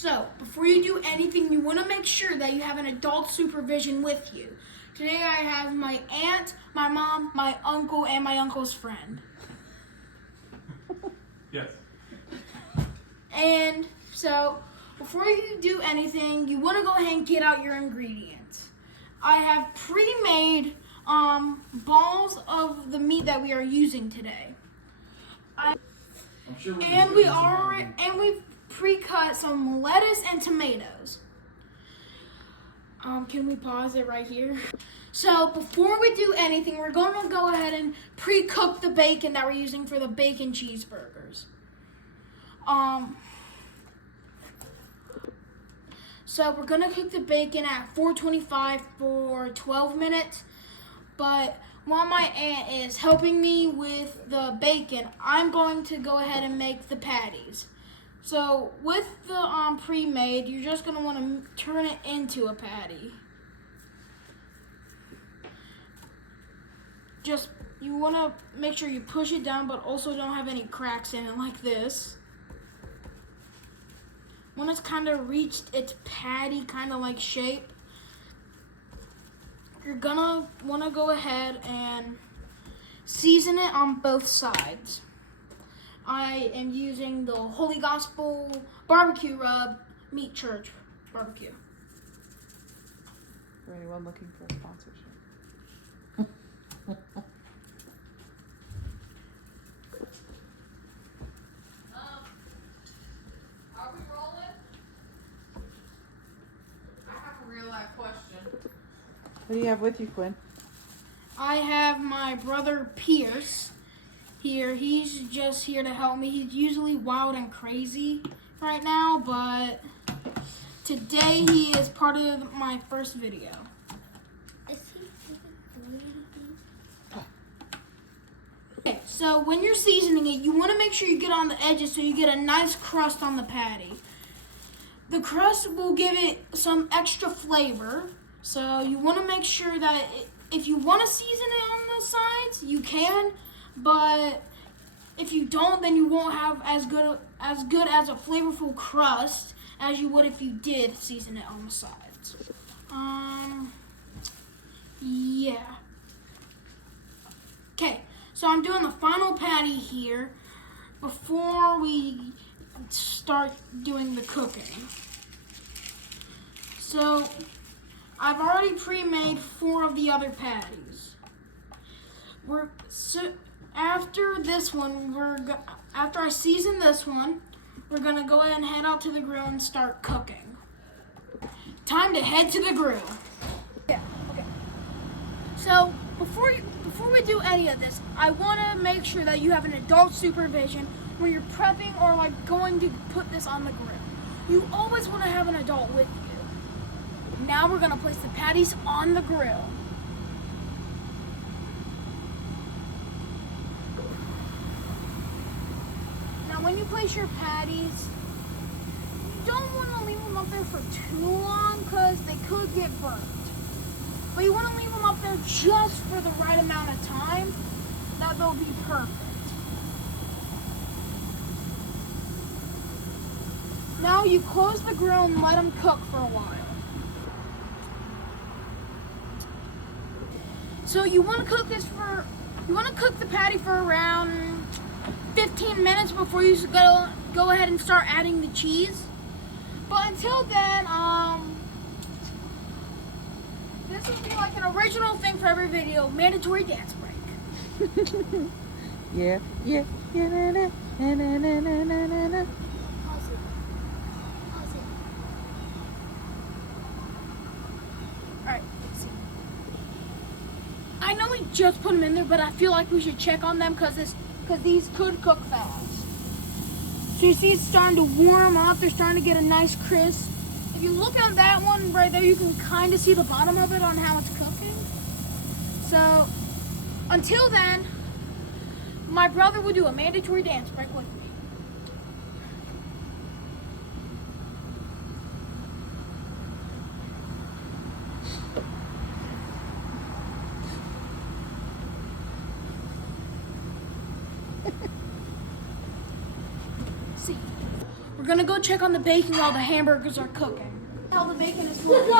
So, before you do anything, you want to make sure that you have an adult supervision with you. Today I have my aunt, my mom, my uncle, and my uncle's friend. Yes. And so, before you do anything, you want to go ahead and get out your ingredients. I have pre-made balls of the meat that we are using today. We've pre-cut some lettuce and tomatoes. Can we pause it right here? So before we do anything, we're going to go ahead and pre-cook the bacon that we're using for the bacon cheeseburgers. So we're going to cook the bacon at 425 for 12 minutes. But while my aunt is helping me with the bacon, I'm going to go ahead and make the patties. So with the pre-made, you're just going to want to turn it into a patty. You want to make sure you push it down, but also don't have any cracks in it like this. When it's kind of reached its patty kind of like shape, you're gonna want to go ahead and season it on both sides. I am using the Holy Gospel barbecue rub, Meat Church barbecue. For anyone looking for a sponsorship. Are we rolling? I have a real life question. What do you have with you, Quinn? I have my brother Pierce here. He's just here to help me. He's usually wild and crazy right now, but today he is part of my first video. Okay, so when you're seasoning it, you want to make sure you get on the edges so you get a nice crust on the patty. The crust will give it some extra flavor, so you want to make sure that if you want to season it on the sides, you can, but if you don't, then you won't have as good as a flavorful crust as you would if you did season it on the sides. Yeah. Okay, so I'm doing the final patty here before we start doing the cooking. So I've already pre-made 4 of the other patties. After I season this one, we're gonna go ahead and head out to the grill and start cooking. Time to head to the grill. Yeah. Okay. So before we do any of this, I want to make sure that you have an adult supervision when you're prepping or like going to put this on the grill. You always want to have an adult with you. Now we're gonna place the patties on the grill. When you place your patties, you don't want to leave them up there for too long because they could get burnt. But you want to leave them up there just for the right amount of time that they'll be perfect. Now you close the grill and let them cook for a while. So you want to cook the patty for around 15 minutes before you go ahead and start adding the cheese. But until then, this will be like an original thing for every video, mandatory dance break. Yeah, na na na na na na na na. Pause it. Alright, let's see. I know we just put them in there, but I feel like we should check on them because these could cook fast. So you see it's starting to warm up. They're starting to get a nice crisp. If you look at that one right there, you can kind of see the bottom of it on how it's cooking. So until then, my brother will do a mandatory dance break with me. gonna go check on the bacon while the hamburgers are cooking. How the bacon is cooking.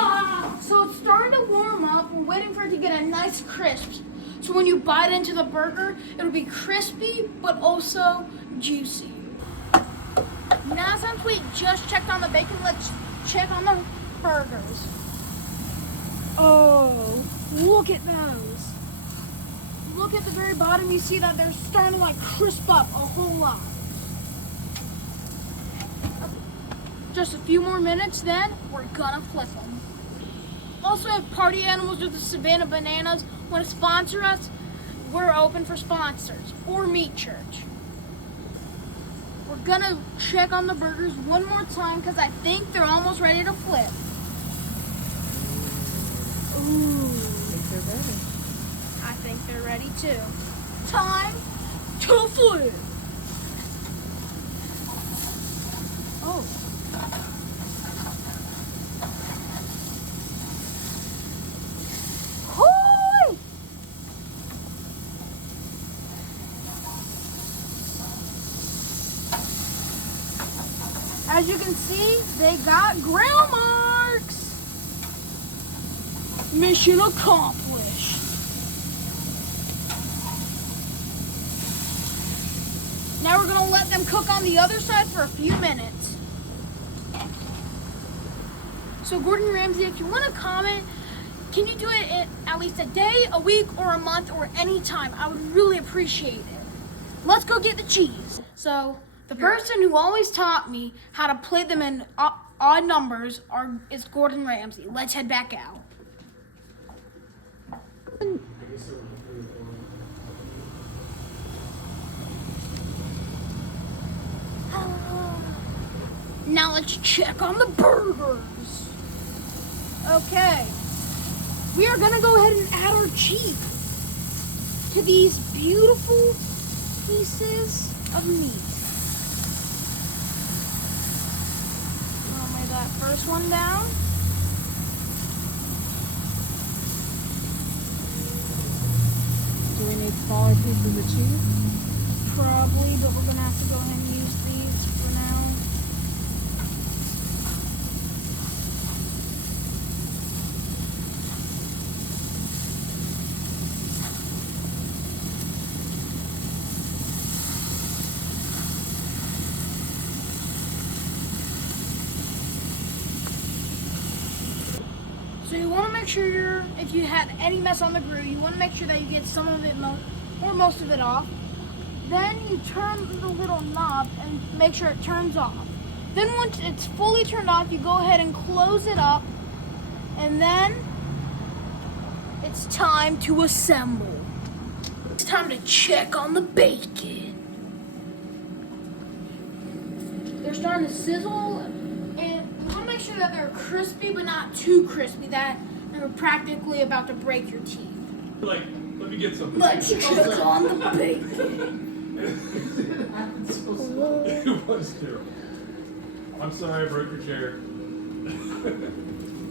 So it's starting to warm up. We're waiting for it to get a nice crisp. So when you bite into the burger, it'll be crispy, but also juicy. Now since we just checked on the bacon, let's check on the burgers. Oh, look at those. Look at the very bottom, you see that they're starting to like crisp up a whole lot. Just a few more minutes, then we're gonna flip them. Also, if Party Animals or the Savannah Bananas want to sponsor us, we're open for sponsors, or Meat Church. We're gonna check on the burgers one more time because I think they're almost ready to flip. Ooh. I think they're ready. I think they're ready too. Time to flip. Oh. Hoi! As you can see, they got grill marks. Mission accomplished. Now we're gonna let them cook on the other side for a few minutes. So Gordon Ramsay, if you want to comment, can you do it in at least a day, a week, or a month, or any time? I would really appreciate it. Let's go get the cheese. So the person who always taught me how to play them in odd numbers is Gordon Ramsay. Let's head back out. Now let's check on the burgers. Okay. We are gonna go ahead and add our cheese to these beautiful pieces of meat. I'll lay that first one down. Do we need smaller pieces of cheese? Probably, but we're gonna have to go ahead and use these for now. So you want to make sure if you had any mess on the grill, you want to make sure that you get some of it or most of it off. Then you turn the little knob and make sure it turns off. Then once it's fully turned off, you go ahead and close it up. And then it's time to assemble. It's time to check on the bacon. They're starting to sizzle, and you want to make sure that they're crispy but not too crispy that they're practically about to break your teeth. Like, let me get some. Let's check on the bacon. It was terrible. I'm sorry I broke your chair.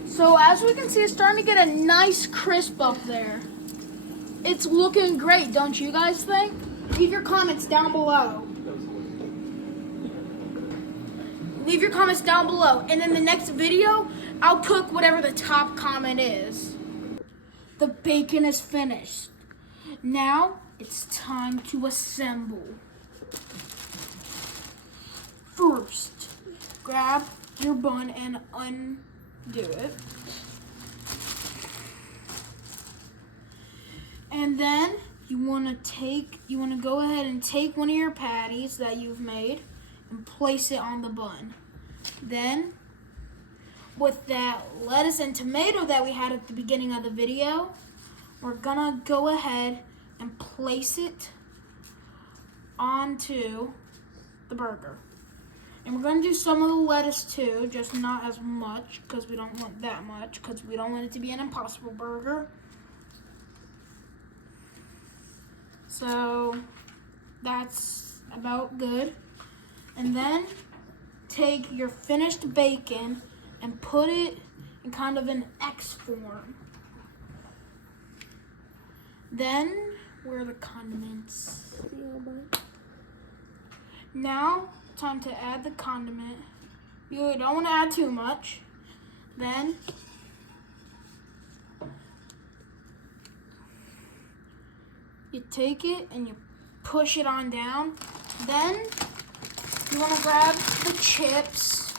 So as we can see, it's starting to get a nice crisp up there. It's looking great, don't you guys think? Leave your comments down below. Leave your comments down below. And in the next video, I'll cook whatever the top comment is. The bacon is finished. Now, it's time to assemble. First, grab your bun and undo it. And then you want to go ahead and take one of your patties that you've made and place it on the bun. Then, with that lettuce and tomato that we had at the beginning of the video, we're gonna go ahead and place it onto the burger. And we're gonna do some of the lettuce too, just not as much because we don't want that much, because we don't want it to be an Impossible Burger. So that's about good. And then take your finished bacon and put it in kind of an X form. Then, where are the condiments? Now, time to add the condiment. You don't want to add too much. Then you take it and you push it on down. Then you want to grab the chips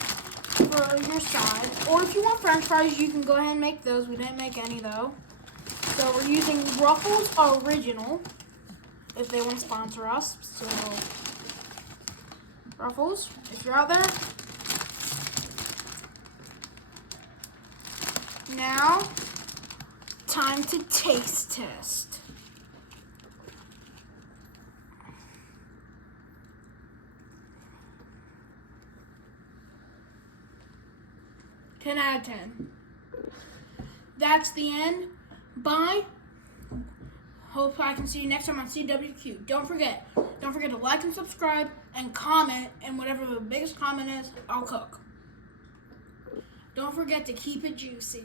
for your side. Or if you want french fries, you can go ahead and make those. We didn't make any though. So we're using Ruffles Original if they want to sponsor us. So Ruffles, if you're out there. Now, time to taste test. Ten out of 10. That's the end. Bye. Hope I can see you next time on CWQ. Don't forget to like and subscribe and comment, and whatever the biggest comment is, I'll cook. Don't forget to keep it juicy.